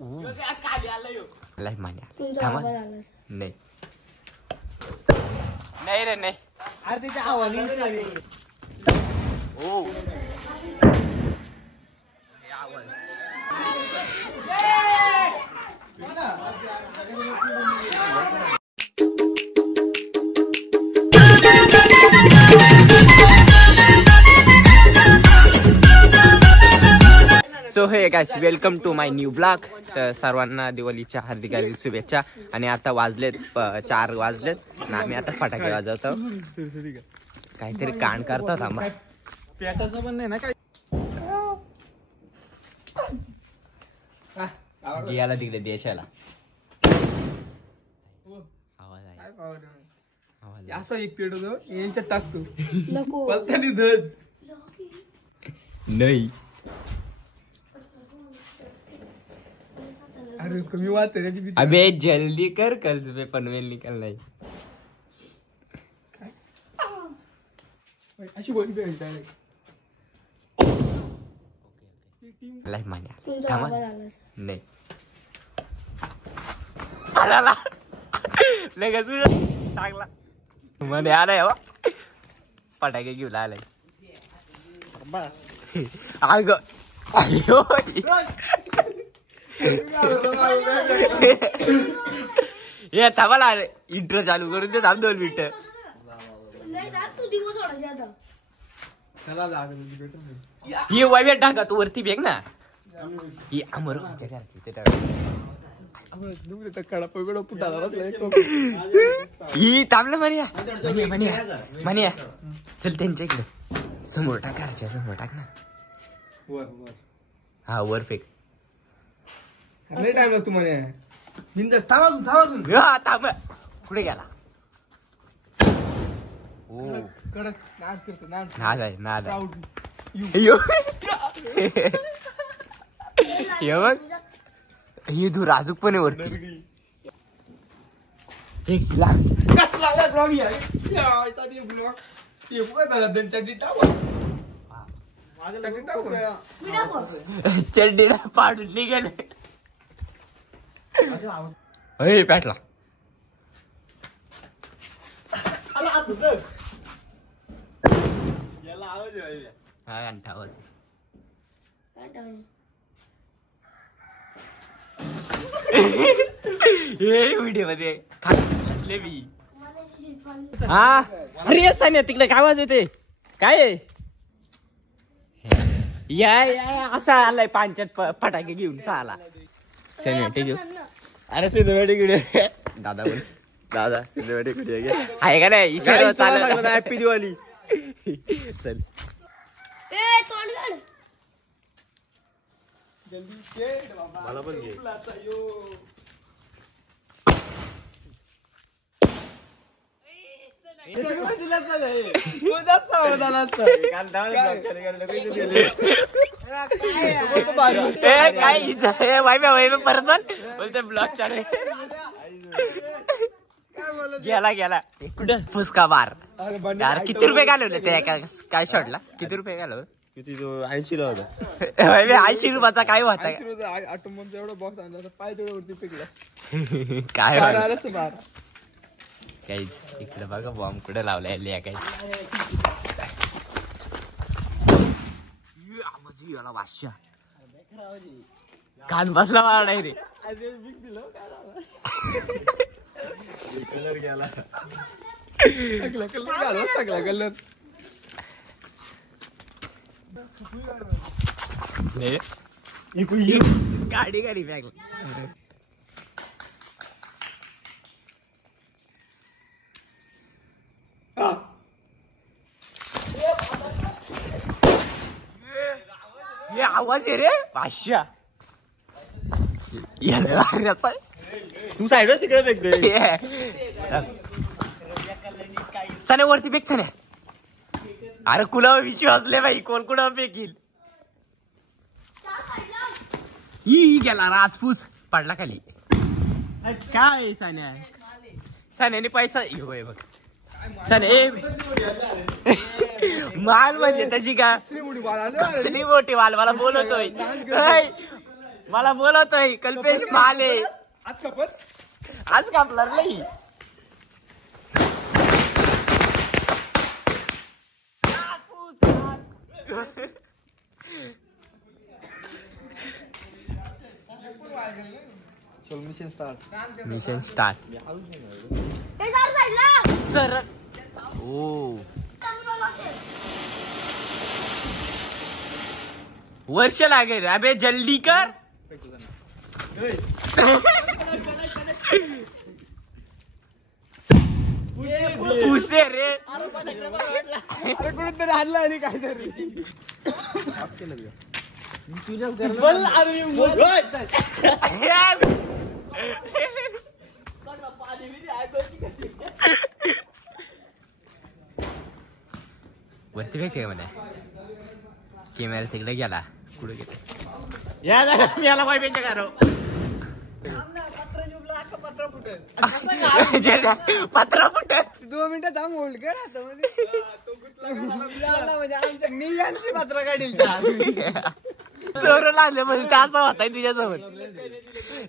नाही नाही रे नाही. अरे त्याच्या आवाज so hey guys, welcome to my new blog. तर सर्वांना दिवाळीच्या हार्दिक हार्दिक शुभेच्छा. आणि आता वाजलेत 4 वाजलेत ना, आम्ही आता फटाके वाजवतो. काहीतरी कांड करतात आम्हा पेटाचं पण नाही ना काय. गेला तिकडे देशाला आवाज आहे. असं एक पेट होतं यांच्यात टाकतो नाही. अरे कमी वाट आहे. अबे जल्दी कर, कल तुम्हें पनवेल निकलना है. अशी बोली डायरेक्ट लाईफ मान्या नाही. आला लगेच टाकला मध्ये आलाय बा. फटाके घेऊन आलाय. अग हे थांबाला इंट्रो चालू करून ते थांब 2 मिनिटं. ही वाय टाका तू वरती बेग ना. ही अमर ही थांबलं म्हणे म्हणे चल त्यांच्या इकडे समोर टाक, घरच्या समोर टाक ना. हा वर फेक. नाही टाइम लागतो म्हणे. थांब कुठे गेला. कडक नाद करतो नाद आहे नाद आहे. हे दूर अजून पण आहे वरती. चड्डी पाडून निघाले. पॅटला व्हिडिओ मध्ये हा. अरे येस नाही तिकडे काय आवाज येते काय. या असा आलाय पांच्यात फटाके घेऊन साला. सिनेमॅटिक घेऊ. अरे सिनेमॅटिक व्हिडिओ दादा बोल. दादा सिनेमॅटिक व्हिडिओ आहे का नाही. ईश्वर चालला हॅपी दिवाळी. चल मला पण घे. परत बोलते ब्लॉग चालू. गेला कुठं फुसका बार. यार किती रुपये घालवले ते काय शॉटला. किती रुपये घालव. किती 80 ला होता. 80 रुपयाचा काय होता. एवढा बॉक्स आणला पाय तेवढ्यावरती फेकला. काय काही इकडे बघा बॉम्ब कुठे लावलाय काही. वाशा कान बसला मला नाही रे. कलर गेला. सगळा कलर गाडी बॅग. आवाज आहे रे पाचशा. तू साईड तिकडे फेकतोय. सने वरती फेक सने. अरे कुणावर विश्वासले बाई. कोण कुणावर फेकील. ही गेला राजपूस पडला खाली. काय सान्या सान्याने पैसा होय बघ. साने माल म्हणजे त्याची का कसली मोठी वाल मला बोलतोय. मला बोलवतोय कल्पेश महाले. आज कपत आज कापणार नाही. Mission start. सर ओ वर्ष लागेल. अबे जल्दी कर. पुसे रे. अरे कुठेतरी आणलं आणि काहीतरी वरती भेटते मला. कॅमेरा तिकडे गेला. कुठे गेला याला माहिती का पत्र फुटत 2 मिनिटं थांब. होल्ड कर आता म्हणजे मी यांची पत्र काढील. चोर लागले म्हणजे त्याचा होता तुझ्यासोबत.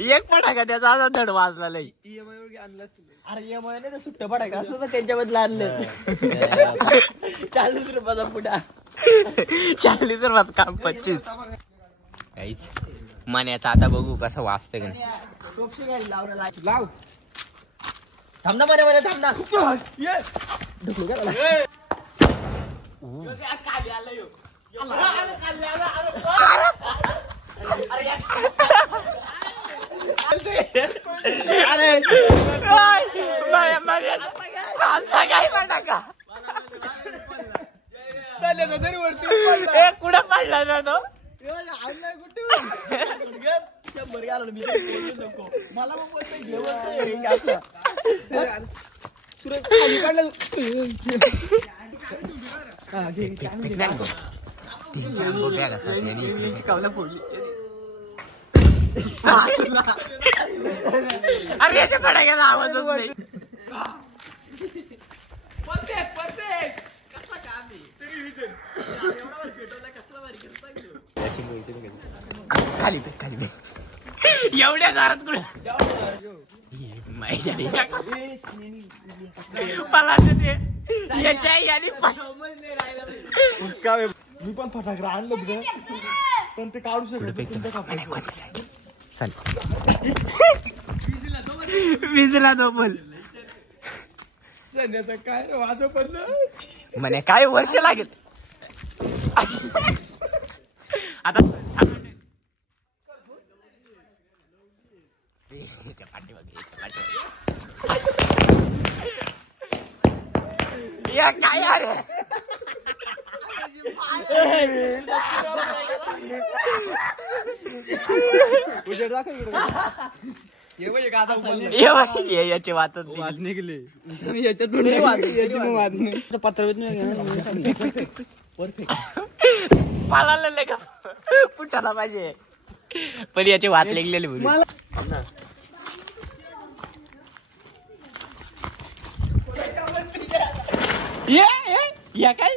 एक फटाका त्याचा असा धड वाजला लई. EMI आणलं असतं. अरे EMI नाही सुट्ट फटाका असं त्यांच्या बदला आणलं. 40 रुपयाचा फुटा. 40 रुपयात काम 25. काहीच मण्याचा आता बघू कसं वाजतं का नाही. लाव थांब ना मध्ये थांब ना. अरे काय फटाका कुठं पडला ना तो. 100 घाला मी नको. मला मग बोलतोय अरे याच्या फटाक्याला आवाजच नाही. खाली एवढ्या दारात कुठे मी पण फटाकडा आणलं तुझं पण ते काढू विजला तो बोल काय वाजव पडलं म्हणे काय वर्ष लागेल आता. या काय यार उजेड दाखव. याचे वाद निघले याच्यातून पत्र पाला का पुटाला पाहिजे पण याचे वाद निघलेले या काय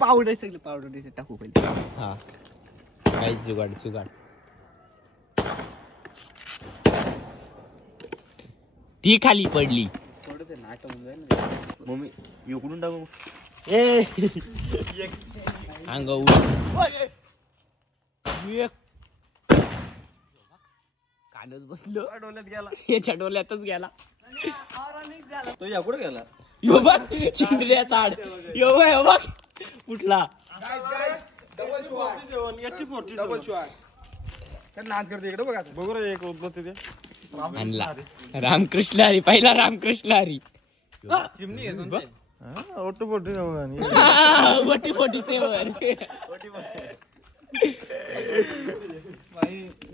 पावडर सगळं पावडर टाकू पहिले. हा काही जुगाड ती खाली पडली. थोडं नाटक होऊन जाईल मम्मी इकडून टाकू. अंग कालच बसलो डोल्यात गेला. याच्या डोल्यातच गेला. तो या कुठे गेला. यो बघ चिंद्रिया चाड यो बघ कुठला नाच करते इकडे बघा बघू रे एक उद्बत्ती ते आणला. रामकृष्ण हरी पहिला रामकृष्ण हरी चिमणी ओटू पोटी वटी फोटी सेवर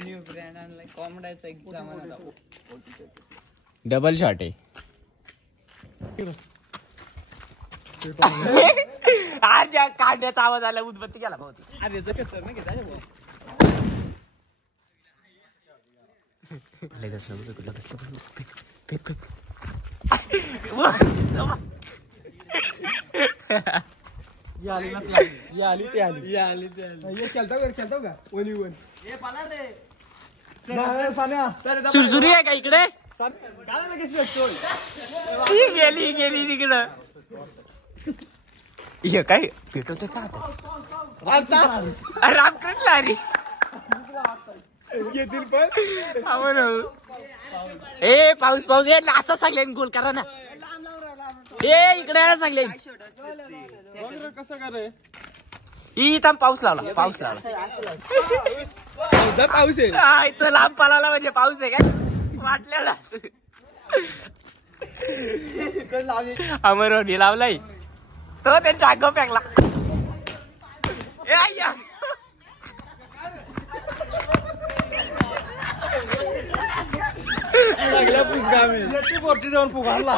न्यू ब्रँड आणलाय कॉमेडाचा एक्झाम. डबल शॉट आहे. आज या काढण्याचा आवाज आला उदबत्ती गेला भाऊ. आज याचं कसं नाही घेता सुरसुरी आहे का इकडे गेली गेली तिकडं हे काय पेटवते का आता रामकृष्ण अरे येतील पण ए पाऊस पाऊस ए नाचा सांगले गोल करा ना ए इकडे यायला सांगले कसं करे इथं पाऊस लावला पाऊस लावला पाऊस आहे इथं लांब पालाला म्हणजे पाऊस आहे काय वाटलेला अमरोनी लावलाय तो त्यांच्या आग फेकला ए आय्या लागला पुसगामी मोठी जाऊन फुगारला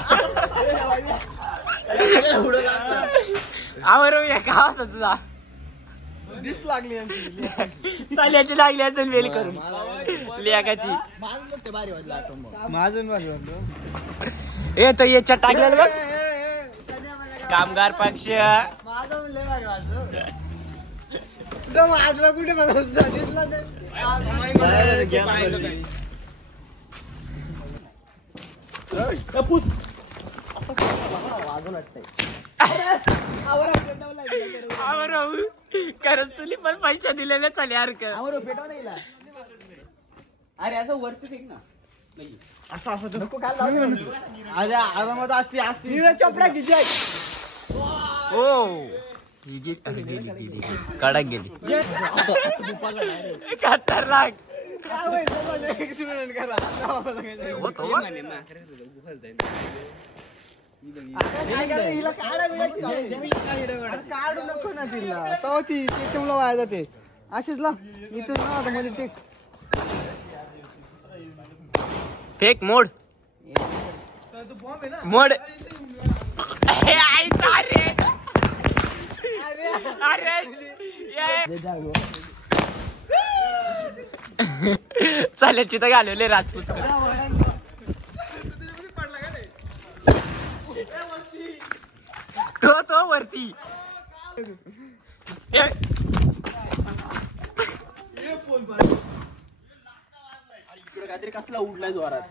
अमरो या गावात तुझा डिश लागली चाल्याची लागली असेल वेल करून लेकाची माझं भारी वाटलं ए तो याच्यात टाकलेलं बघ कामगार पक्ष माझला कुठे खरंच तुली पण पैसा दिलेले चाले यार अरे असं वरती फेक ना असं असं नको काय अरे आरामात असती असती चपडा किती आहे हो कडक गेली खतरनाक काढू नको ना तिला तो ती चमला वाया जाते अशीच ला इथून ना मध्ये टेक फेक मोड मोड चाल्याची तर घालवले राजपूत तो वरती काहीतरी कसला उडलाय जोरात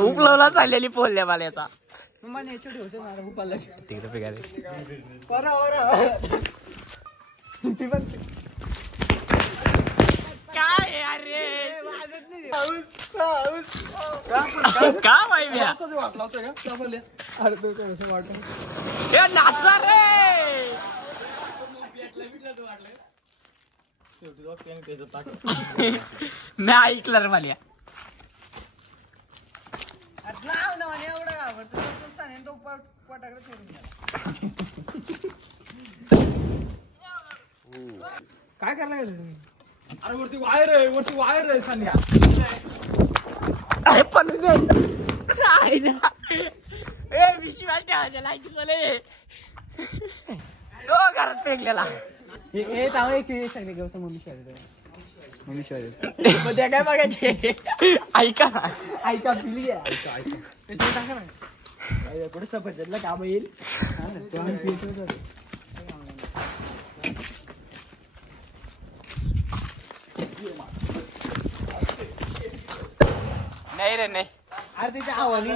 उपलवला चाललेली पोलल्या बाल्याचा तिकडे फेकायला काय अरे का माहिती नाचा रे मी ऐकलं रे मला काय करणार तुम्ही अरे वरती वायर आहे सानिया अरे पण ए विश्वास ठेवायच्या लायकी चले तो घरात फेकलेला हे ताव एक सांगले गौतम मम्मी शाळेत काय बघायचे ऐका ऐका पिली ऐका टाका ना कुठे सफरचंदला काम येईल नाही रे नाही अरे त्याच्या आवाज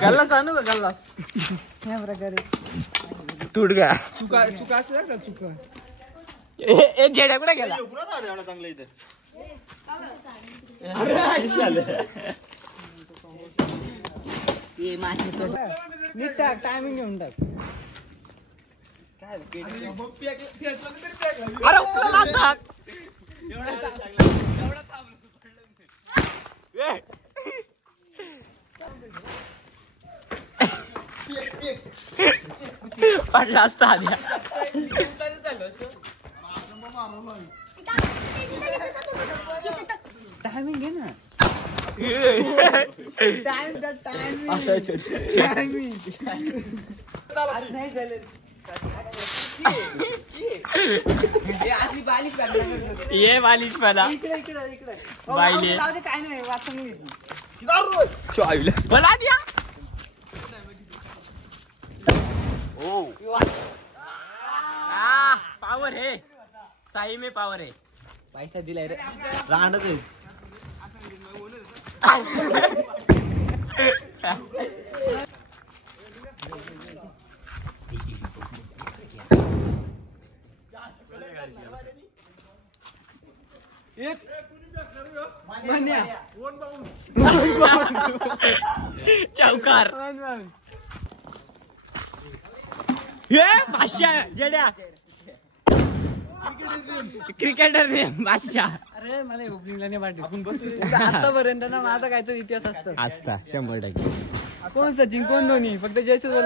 गल्लास आणू का गल्लास या प्रकारे तुट गा चुका असल्या का चुका ए जेड्या कुठे गेला चांगलं इथे नीट टाक टायमिंग घेऊन टाक अरे उपला साथ पडला असता आद्या टायमिंग घे ना ये बालिश मला बाईले काय नाही वाचून बोला द्या साई में पावर आहे. पैसा दिलाय रे राहणच आहे. चौकार बादशाह जड्या क्रिकेटर ने बादशाह. अरे मला ओपनिंगला नाही वाटत. आतापर्यंत ना माझा काहीतरी इतिहास असतो. असता 100%. कोण सचिन कोण धोनी फक्त जयसूर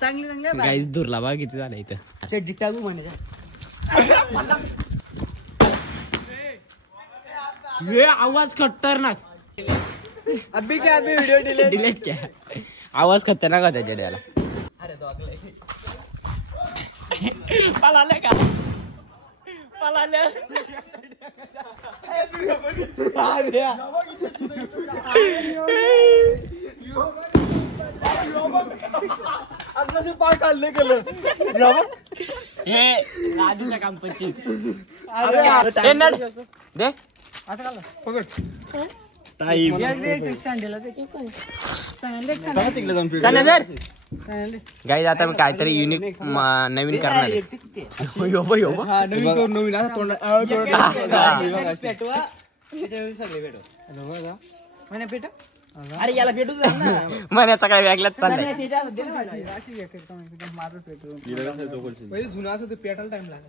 चांगली चांगली गाईस दुर्ला बा किती झाला इथं. डिटागू म्हणे आवाज खतरनाक. अभी क्या अभी व्हिडिओ डिलीट क्या आवाज खतरनाक होता जड्याला. पळाले का पळाले. पाय काढले गेलं हे राजूच्या कंपनीची दे पकड टाईम. गाईज आता मी काहीतरी युनिक नवीन करणार आहे. नवीन करू नवीन आता अरे याला भेटू मनाचा काय वेगळाच चाललाय. पहिले जुना असं ते पेटायला टाइम लागला.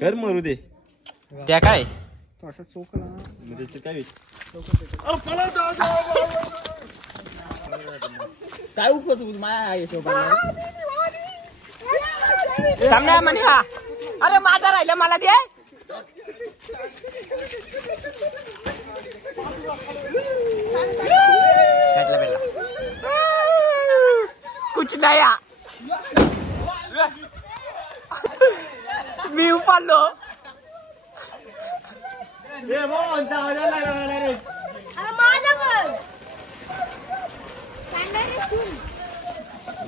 कर मरू दे त्या काय असं चोकला काय उपयोग थांबण्या म्हणे हा. अरे माझा राहिलं मला दे. कुछ नया मी उपालो.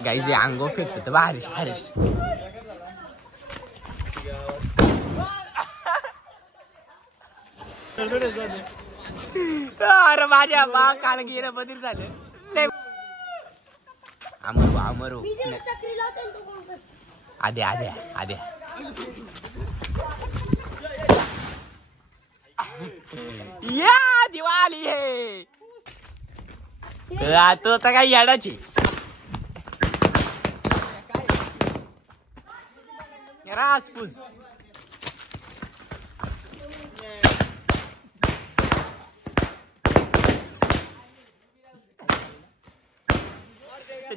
गाईज अंगो फेकतो बारिश बारिश. अरे माझ्या बा काल गेलं बदल झालं. अमरू अमरू आद्या आद्या आद्या. या दिवाळी हे तो तर काय येडाची. राजपूत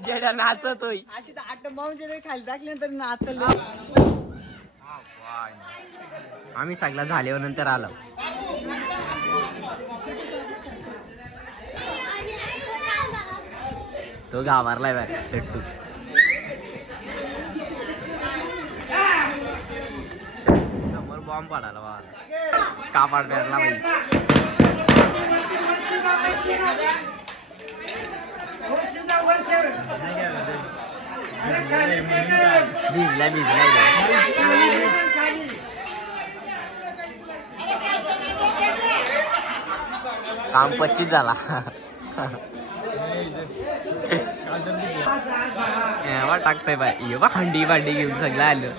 जेडा नाचतोय. अशी आठ बाऊंचे खाली टाकल्यानंतर नाचल. आम्ही सगळा झाल्यावर नंतर आलो. तो घाबरलाय बाय टट्टू. समोर बॉम्ब पडाला बा. कापाड पेरला बाई. भिजला भिजला. काम 25 झाला. टाकतोय बाय. ये बा हंडी भांडी घेऊन सगळं आलं.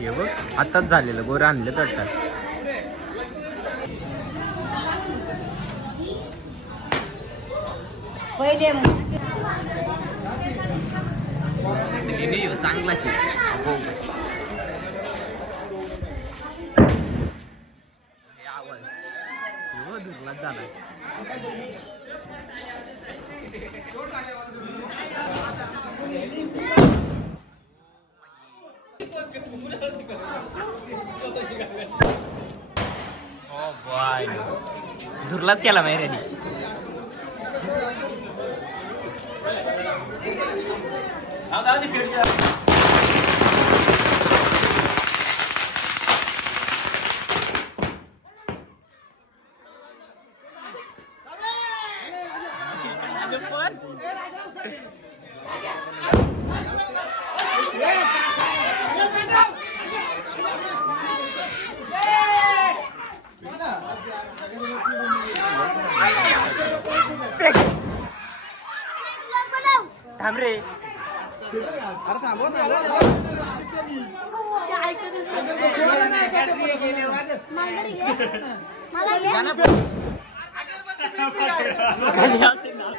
ये बघ आताच झालेलं गोर आणलं तर चांगलाच दुर्लाच झाला. धुरलाच केला माहिती रेडी. थांब रे. अरे थांबव ना. मला घे. कधी असेल ना